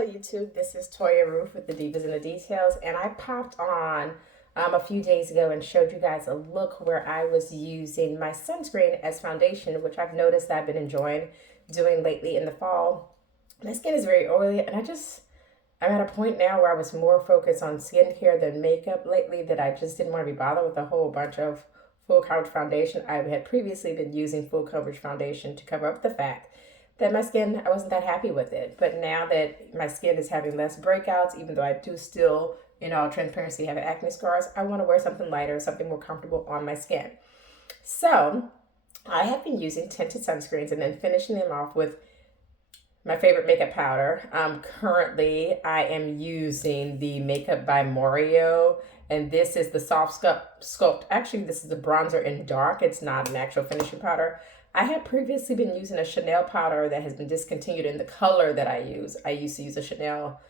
Hello YouTube, this is Toya Roof with the Divas and the Details, and I popped on a few days ago and showed you guys a look where I was using my sunscreen as foundation, which I've noticed that I've been enjoying doing lately in the fall. My skin is very oily, and I'm at a point now where I was more focused on skincare than makeup lately, that I just didn't want to be bothered with a whole bunch of full coverage foundation. I had previously been using full coverage foundation to cover up the fact that my skin, I wasn't that happy with it. But now that my skin is having less breakouts, even though I do still, in all transparency, have acne scars, I want to wear something lighter, something more comfortable on my skin. So I have been using tinted sunscreens and then finishing them off with my favorite makeup powder. Currently, I am using the Makeup by Mario, and this is the Soft Sculpt. Actually, this is the bronzer in dark. It's not an actual finishing powder. I had previously been using a Chanel powder that has been discontinued in the color that I use. I used to use a Chanel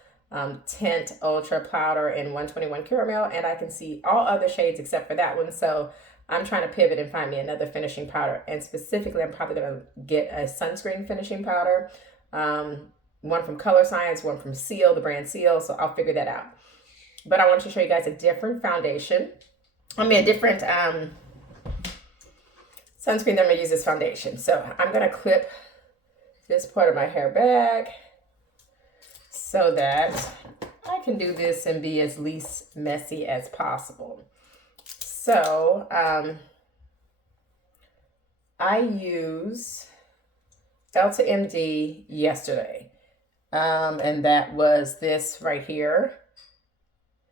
Tint Ultra powder in 121 Caramel, and I can see all other shades except for that one. So I'm trying to pivot and find me another finishing powder. And specifically, I'm probably going to get a sunscreen finishing powder. One from Color Science, one from Seal, the brand Seal. So I'll figure that out. But I want to show you guys a different foundation. A different sunscreen that I'm going to use as foundation. So I'm going to clip this part of my hair back so that I can do this and be as least messy as possible. So I use Elta MD yesterday. And that was this right here.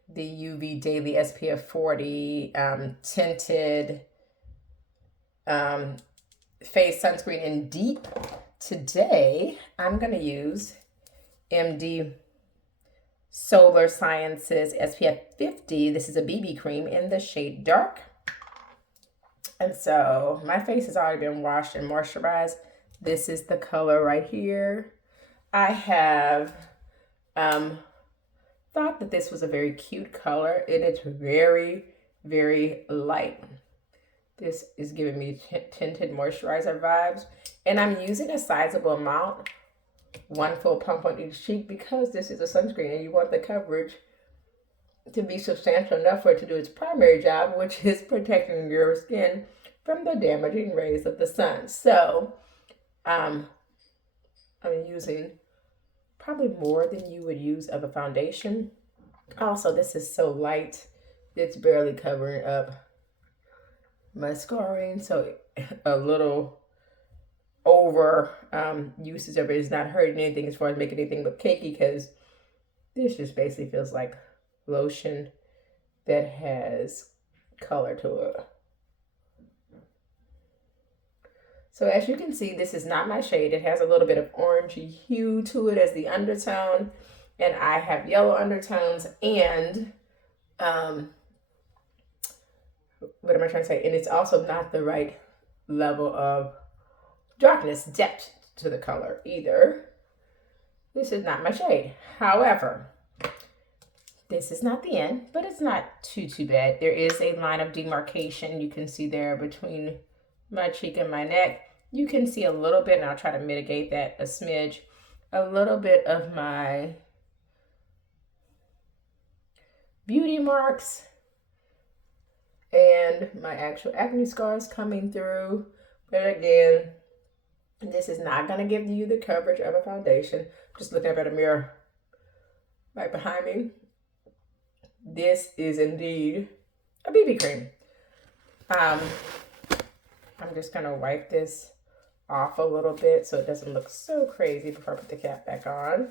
The UV Daily SPF 40 tinted face sunscreen in deep. Today I'm going to use MD Solar Sciences SPF 50. This is a BB cream in the shade dark. And so my face has already been washed and moisturized. This is the color right here. I have thought that this was a very cute color. It is very, very light. This is giving me tinted moisturizer vibes. And I'm using a sizable amount, one full pump on each cheek, because this is a sunscreen and you want the coverage to be substantial enough for it to do its primary job, which is protecting your skin from the damaging rays of the sun. So I'm using probably more than you would use of a foundation. Also, this is so light, it's barely covering up my scarring, so a little over usage of it is not hurting anything as far as making anything look cakey, because this just basically feels like lotion that has color to it. So as you can see, this is not my shade. It has a little bit of orangey hue to it as the undertone, and I have yellow undertones and what am I trying to say? And it's also not the right level of darkness, depth to the color either. This is not my shade. However, this is not the end, but it's not too bad. There is a line of demarcation you can see there between my cheek and my neck. You can see a little bit, and I'll try to mitigate that a smidge, a little bit of my beauty marks and my actual acne scars coming through. But again, this is not going to give you the coverage of a foundation. Just looking up at a mirror right behind me. This is indeed a BB cream. I'm just going to wipe this off a little bit so it doesn't look so crazy before I put the cap back on,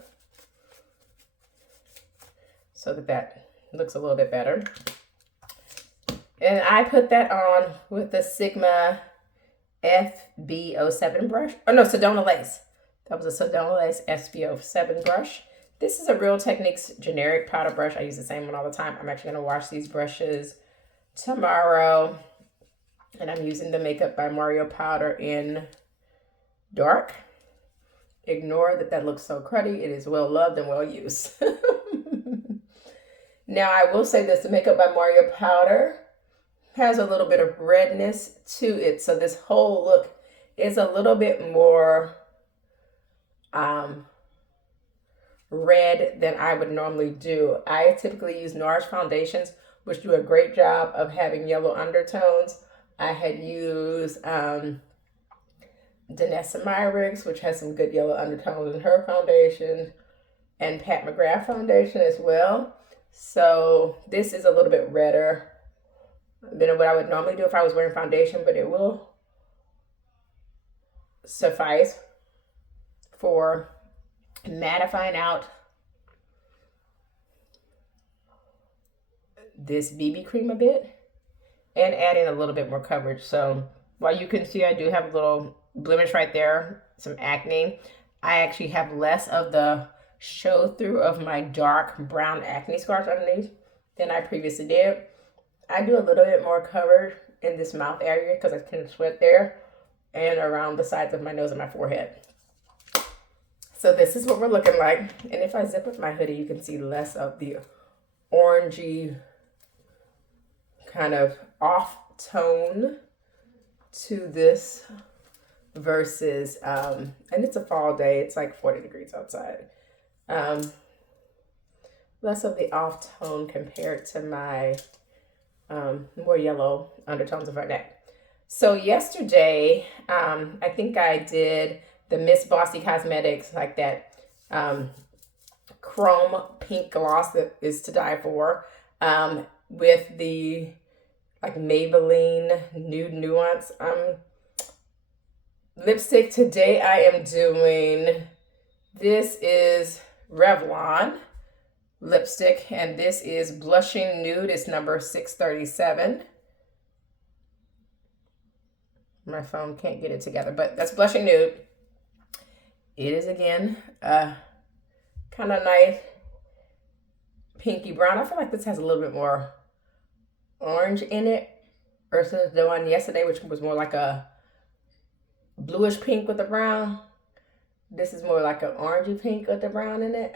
so that looks a little bit better. And I put that on with the Sigma FB07 brush. Oh no, Sedona Lace. That was a Sedona Lace SB07 brush. This is a Real Techniques generic powder brush. I use the same one all the time. I'm actually going to wash these brushes tomorrow. And I'm using the Makeup by Mario powder in dark. Ignore that looks so cruddy. It is well loved and well used. Now I will say this, the Makeup by Mario powder has a little bit of redness to it. So this whole look is a little bit more red than I would normally do. I typically use NARS foundations, which do a great job of having yellow undertones. I had used Danessa Myricks, which has some good yellow undertones in her foundation, and Pat McGrath foundation as well. So this is a little bit redder than what I would normally do if I was wearing foundation, but it will suffice for mattifying out this BB cream a bit and adding a little bit more coverage. So while you can see I do have a little blemish right there, some acne, I actually have less of the show through of my dark brown acne scars underneath than I previously did. I do a little bit more coverage in this mouth area because I tend to sweat there, and around the sides of my nose and my forehead. So this is what we're looking like. And if I zip up my hoodie, you can see less of the orangey kind of off tone to this versus, and it's a fall day. It's like 40 degrees outside. Less of the off tone compared to my more yellow undertones of her neck. So yesterday, I think I did the Miss Bossy Cosmetics, like that chrome pink gloss that is to die for, with the like Maybelline Nude Nuance lipstick. Today I am doing, this is Revlon lipstick, and this is Blushing Nude. It's number 637. My phone can't get it together, but that's Blushing Nude. It is, again, kind of nice pinky brown. I feel like this has a little bit more orange in it versus the one yesterday, which was more like a bluish pink with the brown. This is more like an orangey pink with the brown in it.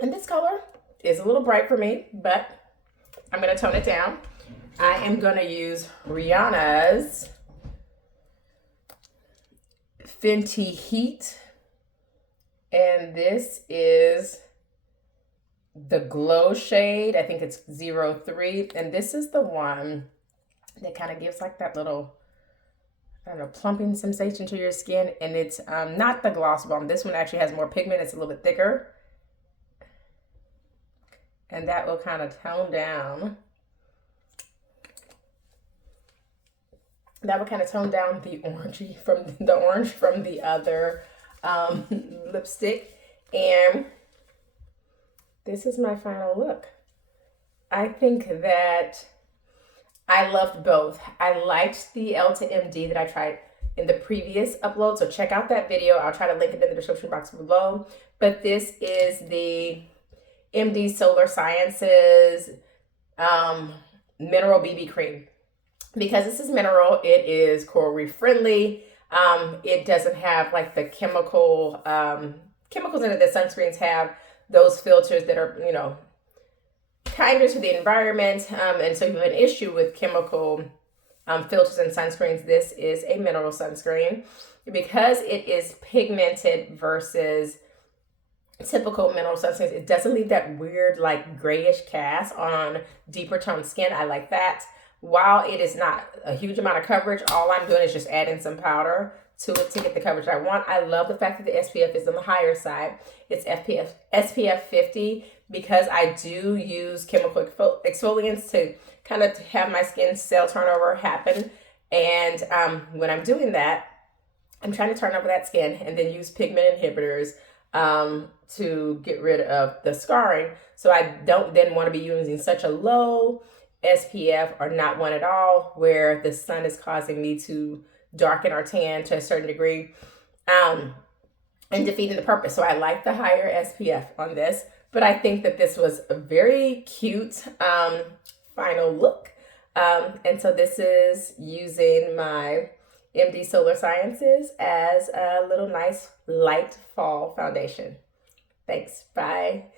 And this color is a little bright for me, but I'm going to tone it down. I am going to use Rihanna's Fenty Heat, and this is the Glow shade. I think it's 03, and this is the one that kind of gives like that little, I don't know, plumping sensation to your skin, and it's not the Gloss Bomb. This one actually has more pigment. It's a little bit thicker, and that will kind of tone down. That would kind of tone down the orangey from the orange from the other lipstick. And this is my final look. I think that I loved both. I liked the Elta MD that I tried in the previous upload, so check out that video. I'll try to link it in the description box below. But this is the MD Solar Sciences Mineral BB Cream. Because this is mineral, it is coral friendly. It doesn't have like the chemicals in it that sunscreens have. Those filters that are, you know, kinder to the environment. And so if you have an issue with chemical filters and sunscreens, this is a mineral sunscreen. Because it is pigmented versus typical mineral sunscreens, it doesn't leave that weird like grayish cast on deeper toned skin. I like that. While it is not a huge amount of coverage, all I'm doing is just adding some powder to it to get the coverage I want. I love the fact that the SPF is on the higher side. It's SPF 50 because I do use chemical exfoliants to kind of have my skin cell turnover happen. And when I'm doing that, I'm trying to turn over that skin and then use pigment inhibitors to get rid of the scarring. So I don't then want to be using such a low SPF or not one at all, where the sun is causing me to darken or tan to a certain degree, and defeating the purpose. So I like the higher SPF on this, but I think that this was a very cute final look. And so this is using my MD Solar Sciences as a little nice light fall foundation. Thanks. Bye.